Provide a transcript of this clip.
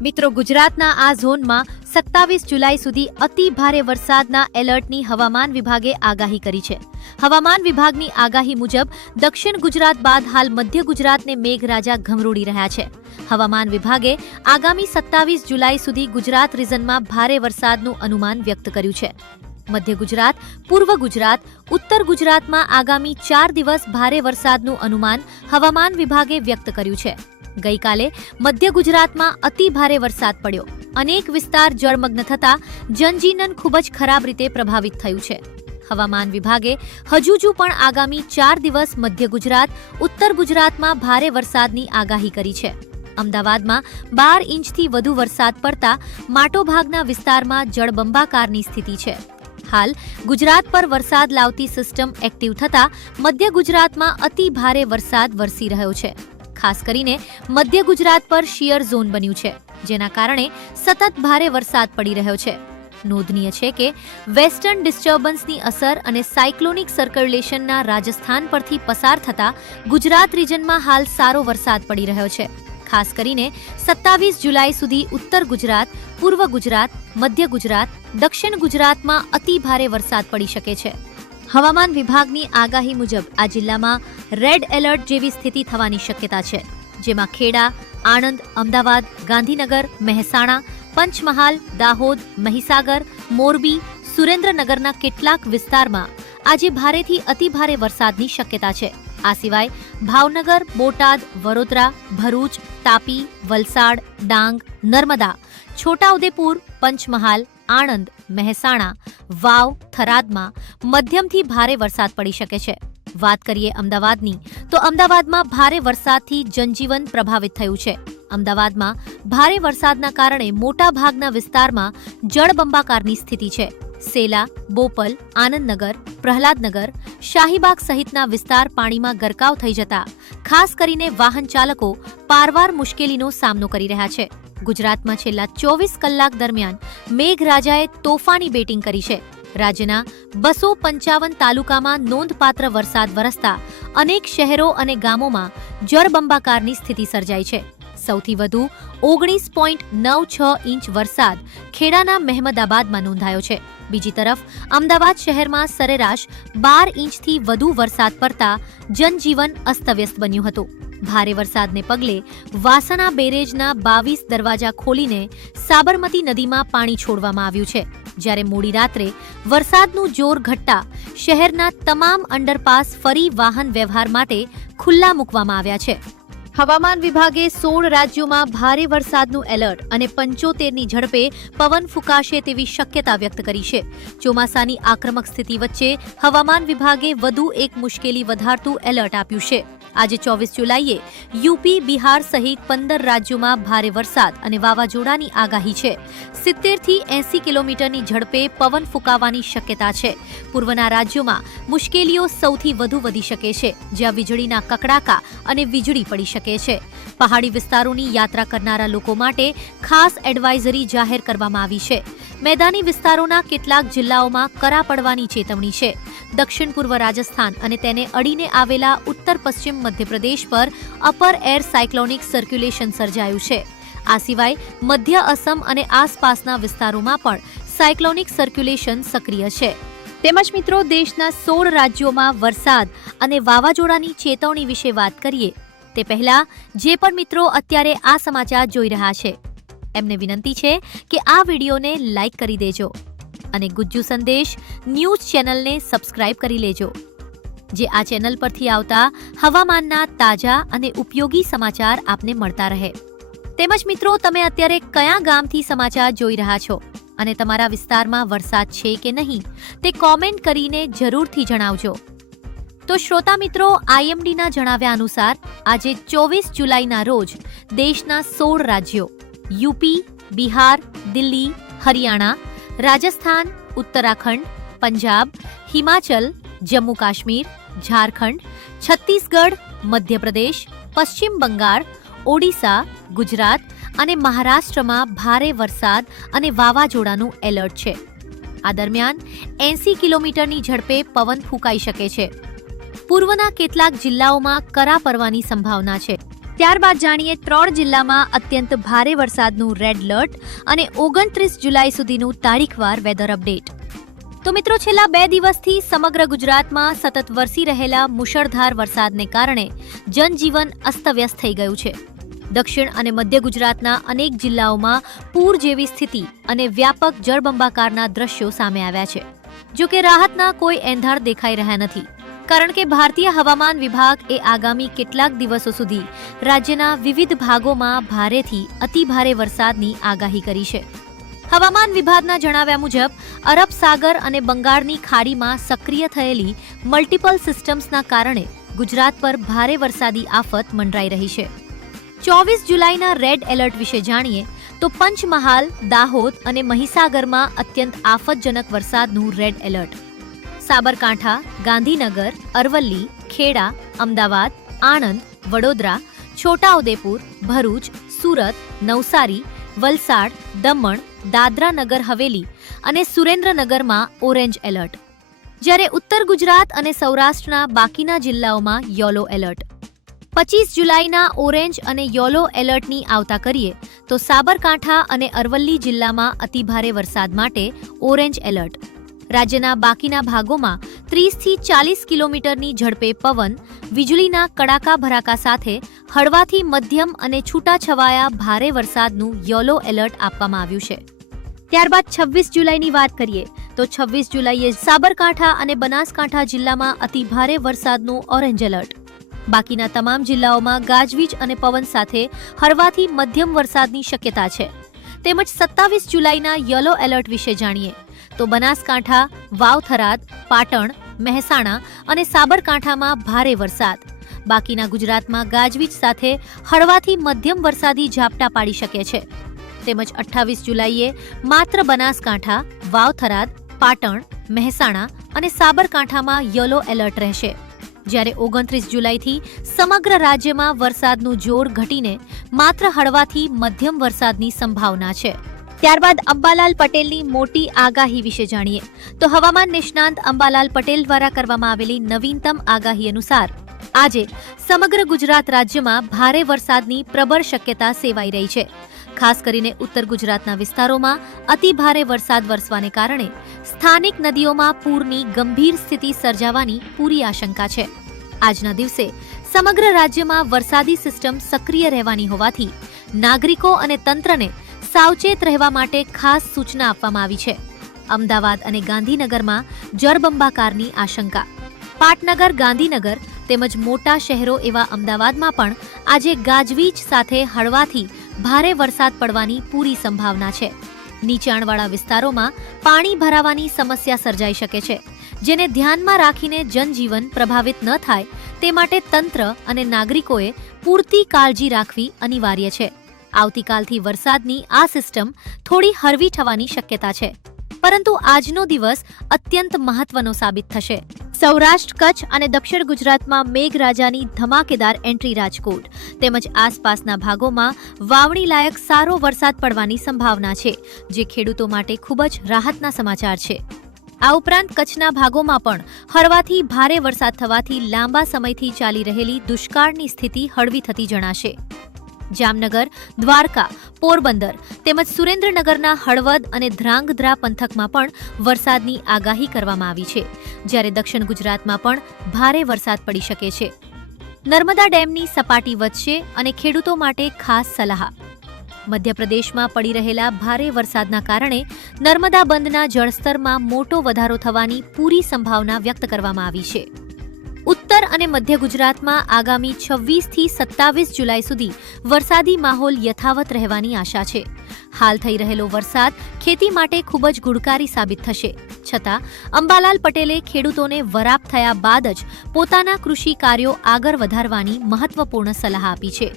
મિત્રો, ગુજરાતના આ ઝોનમાં 27 જુલાઈ સુધી અતિ ભારે વરસાદના એલર્ટની હવામાન વિભાગે આગાહી કરી છે. હવામાન વિભાગની આગાહી મુજબ દક્ષિણ ગુજરાત બાદ હાલ મધ્ય ગુજરાતને મેઘરાજા ઘમરોડી રહ્યા છે. હવામાન વિભાગે આગામી 27 જુલાઈ સુધી ગુજરાત રીઝનમાં ભારે વરસાદનું અનુમાન વ્યક્ત કર્યું છે. મધ્ય ગુજરાત, પૂર્વ ગુજરાત, ઉત્તર ગુજરાતમાં આગામી 4 દિવસ ભારે વરસાદનું અનુમાન હવામાન વિભાગે વ્યક્ત કર્યું છે. ગઈકાલે મધ્ય ગુજરાતમાં અતિ ભારે વરસાદ પડ્યો. અનેક વિસ્તાર જળમગ્ન થતા જનજીવન ખૂબ જ ખરાબ રીતે પ્રભાવિત થયું છે. હવામાન વિભાગે હજુ પણ આગામી 4 દિવસ મધ્ય ગુજરાત, ઉત્તર ગુજરાતમાં ભારે વરસાદની આગાહી કરી છે. અમદાવાદમાં 12 ઇંચથી વધુ વરસાદ પડતા મોટાભાગના વિસ્તારમાં જળબંબાકારની સ્થિતિ છે. હાલ ગુજરાત પર વરસાદ લાવતી સિસ્ટમ એક્ટિવ થતા મધ્ય ગુજરાતમાં અતિ ભારે વરસાદ વરસી રહ્યો છે. ખાસ કરીને મધ્ય ગુજરાત પર શિયર ઝોન બન્યું છે, જેના કારણે સતત ભારે વરસાદ પડી રહ્યો છે. નોંધનીય છે કે વેસ્ટર્ન ડિસ્ટર્બન્સની અસર અને સાયક્લોનિક સર્ક્યુલેશનના રાજસ્થાન પરથી પસાર થતા ગુજરાત રીજનમાં હાલ સારો વરસાદ પડી રહ્યો છે. ખાસ કરીને 27 જુલાઈ સુધી ઉત્તર ગુજરાત, પૂર્વ ગુજરાત, મધ્ય ગુજરાત, દક્ષિણ ગુજરાતમાં અતિ ભારે વરસાદ પડી શકે છે. હવામાન વિભાગની આગાહી મુજબ આ જિલ્લામાં રેડ એલર્ટ જેવી સ્થિતિ થવાની શક્યતા છે, જેમાં ખેડા, આણંદ, અમદાવાદ, ગાંધીનગર, મહેસાણા, પંચમહાલ, દાહોદ, મહીસાગર, મોરબી, સુરેન્દ્રનગરના કેટલાક વિસ્તારમાં આજે ભારેથી અતિભારે વરસાદની શક્યતા છે. આ સિવાય ભાવનગર, બોટાદ, વડોદરા, ભરૂચ, તાપી, વલસાડ, ડાંગ, નર્મદા, છોટાઉદેપુર, પંચમહાલ, આણંદ, મહેસાણા, વાવ, થરાદમાં મધ્યમથી ભારે વરસાદ પડી શકે છે. વાત કરીએ અમદાવાદની, તો અમદાવાદમાં ભારે વરસાદથી જનજીવન પ્રભાવિત થયું છે. અમદાવાદમાં ભારે વરસાદના કારણે મોટા ભાગના વિસ્તારમાં જળબંબાકારની સ્થિતિ છે. સેલા, બોપલ, આનંદનગર, પ્રહલાદનગર, શાહીબાગ સહિતના વિસ્તાર પાણીમાં ગરકાવ થઈ જતા ખાસ કરીને વાહન ચાલકો પારવાર મુશ્કેલીનો સામનો કરી રહ્યા છે. ગુજરાતમાં છેલ્લા 24 કલાક દરમિયાન મેઘરાજાએ તોફાની બેટિંગ કરી છે. રાજ્યના 255 તાલુકામાં નોંધપાત્ર વરસાદ વરસતા અનેક શહેરો અને ગામોમાં જળબંબાકારની સ્થિતિ સર્જાઈ છે. સૌથી વધુ 19.96 ઇંચ વરસાદ ખેડાના મહેમદાબાદમાં નોંધાયો છે. બીજી તરફ અમદાવાદ શહેરમાં સરેરાશ 12 ઇંચથી વધુ વરસાદ પડતા જનજીવન અસ્તવ્યસ્ત બન્યું હતું. ભારે વરસાદને પગલે વાસણા બેરેજના 22 દરવાજા ખોલીને સાબરમતી નદીમાં પાણી છોડવામાં આવ્યું છે. જ્યારે મોડી રાત્રે વરસાદનું જોર ઘટતા શહેરના તમામ અંડરપાસ ફરી વાહન વ્યવહાર માટે ખુલ્લા મૂકવામાં આવ્યા છે. હવામાન વિભાગે 16 રાજ્યોમાં ભારે વરસાદનું એલર્ટ અને 75ની ઝડપે પવન ફૂંકાશે તેવી શક્યતા વ્યક્ત કરી છે. ચોમાસાની આક્રમક સ્થિતિ વચ્ચે હવામાન વિભાગે વધુ એક મુશ્કેલી વધારતું એલર્ટ આપ્યું છે. આજે 24 જુલાઈએ યુપી, બિહાર સહિત 15 રાજ્યોમાં ભારે વરસાદ અને વાવાઝોડાની આગાહી છે. 70 થી 80 કિલોમીટરની ઝડપે પવન ફૂંકાવાની શક્યતા છે. પૂર્વના રાજ્યોમાં મુશ્કેલીઓ સૌથી વધુ વધી શકે છે, જ્યાં વીજળીના કકડાકા અને વીજળી પડી શકે છે. પહાડી વિસ્તારોની યાત્રા કરનારા લોકો માટે ખાસ એડવાઇઝરી જાહેર કરવામાં આવી છે. મેદાની વિસ્તારોના કેટલાક જિલ્લાઓમાં કરા પડવાની ચેતવણી છે. દક્ષિણ પૂર્વ રાજસ્થાન અને તેને અડીને આવેલા ઉત્તર પશ્ચિમ મધ્યપ્રદેશ પર અપર એર સાયક્લોનિક સર્ક્યુલેશન સર્જાયું છે. આ સિવાય મધ્ય અસમ અને આસપાસના વિસ્તારોમાં પણ સાયક્લોનિક સર્ક્યુલેશન સક્રિય છે. તેમજ મિત્રો, દેશના 16 રાજ્યોમાં વરસાદ અને વાવાઝોડાની ચેતવણી વિશે વાત કરીએ તે પહેલા જે પણ મિત્રો અત્યારે આ સમાચાર જોઈ રહ્યા છે એમને વિનંતી છે કે આ વિડીયોને લાઇક કરી દેજો અને ગુજ્જુ સંદેશ ન્યૂઝ ચેનલને સબસ્ક્રાઇબ કરી લેજો, જે આ ચેનલ પરથી આવતા હવામાનના તાજા અને ઉપયોગી સમાચાર આપને મળતા રહે. તેમજ મિત્રો, તમે અત્યારે કયા ગામથી સમાચાર જોઈ રહ્યા છો અને તમારા વિસ્તારમાં વરસાદ છે કે નહીં તે કોમેન્ટ કરીને જરૂરથી જણાવજો. તો શ્રોતા મિત્રો, આઈએમડીના જણાવ્યા અનુસાર આજે 24 જુલાઈના રોજ દેશના 16 રાજ્યો યુપી, બિહાર, દિલ્હી, હરિયાણા, રાજસ્થાન, ઉત્તરાખંડ, પંજાબ, હિમાચલ, જમ્મુ કાશ્મીર, ઝારખંડ, છત્તીસગઢ, મધ્યપ્રદેશ, પશ્ચિમ બંગાળ, ઓડિશા, ગુજરાત અને મહારાષ્ટ્રમાં ભારે વરસાદ અને વાવાઝોડાનું એલર્ટ છે. આ દરમિયાન 80 કિલોમીટરની ઝડપે પવન ફૂંકાઈ શકે છે. પૂર્વના કેટલાક જિલ્લાઓમાં કરા પડવાની સંભાવના છે. ત્યારબાદ જાણીએ 3 જિલ્લામાં અત્યંત ભારે વરસાદનું રેડ એલર્ટ અને 29 જુલાઈ સુધીનું તારીખવાર વેધર અપડેટ. તો મિત્રો, છેલ્લા 2 દિવસથી સમગ્ર ગુજરાતમાં સતત વરસી રહેલા મુશળધાર વરસાદને કારણે જનજીવન અસ્તવ્યસ્ત થઈ ગયું છે. દક્ષિણ અને મધ્ય ગુજરાતના અનેક જિલ્લાઓમાં પૂર જેવી સ્થિતિ અને વ્યાપક જળબંબાકારના દ્રશ્યો સામે આવ્યા છે. જો કે રાહતના કોઈ એંધાણ દેખાઈ રહ્યા નથી, કારણ કે ભારતીય હવામાન વિભાગ એ આગામી કેટલાક દિવસો સુધી રાજ્યના વિવિધ ભાગોમાં ભારેથી અતિભારે વરસાદની આગાહી કરી છે. હવામાન વિભાગના જણાવ્યા મુજબ અરબ સાગર અને બંગાળની ખાડીમાં સક્રિય થયેલી મલ્ટિપલ સિસ્ટમ્સના કારણે ગુજરાત પર ભારે વરસાદી આફત મંડરાઈ રહી છે. 24 જુલાઈના રેડ એલર્ટ વિશે જાણીએ તો પંચમહાલ, દાહોદ અને મહીસાગરમાં અત્યંત આફતજનક વરસાદનું રેડ એલર્ટ. સાબરકાંઠા, ગાંધીનગર, અરવલ્લી, ખેડા, અમદાવાદ, આણંદ, વડોદરા, છોટાઉદેપુર, ભરૂચ, સુરત, નવસારી, વલસાડ, દમણ, દાદરા નગર હવેલી અને સુરેન્દ્રનગરમાં ઓરેન્જ એલર્ટ. જ્યારે ઉત્તર ગુજરાત અને સૌરાષ્ટ્રના બાકીના જિલ્લાઓમાં યલો એલર્ટ. 25 જુલાઈના ઓરેન્જ અને યલો એલર્ટની આવતા કરીએ તો સાબરકાંઠા અને અરવલ્લી જિલ્લામાં અતિભારે વરસાદ માટે ઓરેન્જ એલર્ટ. રાજ્યના બાકીના ભાગોમાં 30થી 40 કિલોમીટરની ઝડપે પવન, વીજળીના કડાકા ભડાકા સાથે હળવાથી મધ્યમ અને છૂટાછવાયા ભારે વરસાદનું યલો એલર્ટ આપવામાં આવ્યું છે. ત્યારબાદ 26 જુલાઈની વાત કરીએ તો 26 જુલાઈએ સાબરકાંઠા અને બનાસકાંઠા જિલ્લામાં અતિભારે વરસાદનું ઓરેન્જ એલર્ટ. બાકીના તમામ જિલ્લાઓમાં ગાજવીજ અને પવન સાથે હળવાથી મધ્યમ વરસાદની શક્યતા છે. તેમજ 27 જુલાઈના યલો એલર્ટ વિશે જાણીએ તો બનાસકાંઠા, વાવ-થરાદ, પાટણ, મહેસાણા અને સાબરકાંઠામાં ભારે વરસાદ. બાકીના ગુજરાતમાં ગાજવીજ સાથે હળવાથી મધ્યમ વરસાદી ઝાપટા પાડી શકે છે. તેમજ 28 જુલાઈએ માત્ર બનાસકાંઠા, વાવ-થરાદ, પાટણ, મહેસાણા અને સાબરકાંઠામાં યલો એલર્ટ રહેશે. જ્યારે 29 જુલાઈથી સમગ્ર રાજ્યમાં વરસાદનું જોર ઘટીને માત્ર હળવાથી મધ્યમ વરસાદની સંભાવના છે. ત્યારબાદ અંબાલાલ પટેલની મોટી આગાહી વિશે જાણીએ તો હવામાન નિષ્ણાંત અંબાલાલ પટેલ દ્વારા કરવામાં આવેલી નવીનતમ આગાહી અનુસાર આજે સમગ્ર ગુજરાત રાજ્યમાં ભારે વરસાદની પ્રબળ શક્યતા સેવાઈ રહી છે. ખાસ કરીને ઉત્તર ગુજરાતના વિસ્તારોમાં અતિભારે વરસાદ વરસવાને કારણે સ્થાનિક નદીઓમાં પૂરની ગંભીર સ્થિતિ સર્જાવાની પૂરી આશંકા છે. આજના દિવસે સમગ્ર રાજ્યમાં વરસાદી સિસ્ટમ સક્રિય રહેવાની હોવાથી નાગરિકો અને તંત્રને સાવચેત રહેવા માટે ખાસ સૂચના આપવામાં આવી છે. અમદાવાદ અને ગાંધીનગરમાં જળબંબાકારની આશંકા. પાટનગર, ગાંધીનગર તેમજ મોટા શહેરો એવા અમદાવાદમાં પણ આજે ગાજવીજ સાથે હળવાથી ભારે વરસાદ પડવાની પૂરી સંભાવના છે. નીચાણવાળા વિસ્તારોમાં પાણી ભરાવાની સમસ્યા સર્જાઈ શકે છે, જેને ધ્યાનમાં રાખીને જનજીવન પ્રભાવિત ન થાય તે માટે તંત્ર અને નાગરિકોએ પૂરતી કાળજી રાખવી અનિવાર્ય છે. આવતીકાલથી વરસાદની આ સિસ્ટમ થોડી હળવી થવાની શક્યતા છે, પરંતુ આજનો દિવસ અત્યંત મહત્વનો સાબિત થશે. સૌરાષ્ટ્ર, કચ્છ અને દક્ષિણ ગુજરાતમાં મેઘરાજાની ધમાકેદાર એન્ટ્રી રાજકોટ તેમજ આસપાસના ભાગોમાં વાવણી લાયક સારો વરસાદ પડવાની સંભાવના છે, જે ખેડૂતો માટે ખૂબ જ રાહતના સમાચાર છે. આ ઉપરાંત કચ્છના ભાગોમાં પણ હળવાથી ભારે વરસાદ થવાથી લાંબા સમયથી ચાલી રહેલી દુષ્કાળની સ્થિતિ હળવી થતી જણાશે. જામનગર, દ્વારકા, પોરબંદર તેમજ સુરેન્દ્રનગરના હળવદ અને ધ્રાંગધ્રા પંથકમાં પણ વરસાદની આગાહી કરવામાં આવી છે, જ્યારે દક્ષિણ ગુજરાતમાં પણ ભારે વરસાદ પડી શકે છે. નર્મદા ડેમની સપાટી વધશે અને ખેડૂતો માટે ખાસ સલાહ. મધ્યપ્રદેશમાં પડી રહેલા ભારે વરસાદના કારણે નર્મદા બંધના જળસ્તરમાં મોટો વધારો થવાની પૂરી સંભાવના વ્યક્ત કરવામાં આવી છે. ઉત્તર અને મધ્ય ગુજરાતમાં આગામી 26 થી 27 જુલાઈ સુધી વરસાદી માહોલ યથાવત રહેવાની આશા છે. હાલ થઈ રહેલો વરસાદ ખેતી માટે ખૂબ જ ગુણકારી સાબિત થશે. છતાં અંબાલાલ પટેલે ખેડૂતોને વરાપ થયા બાદ જ પોતાના કૃષિ કાર્યો આગળ વધારવાની મહત્વપૂર્ણ સલાહ આપી છે.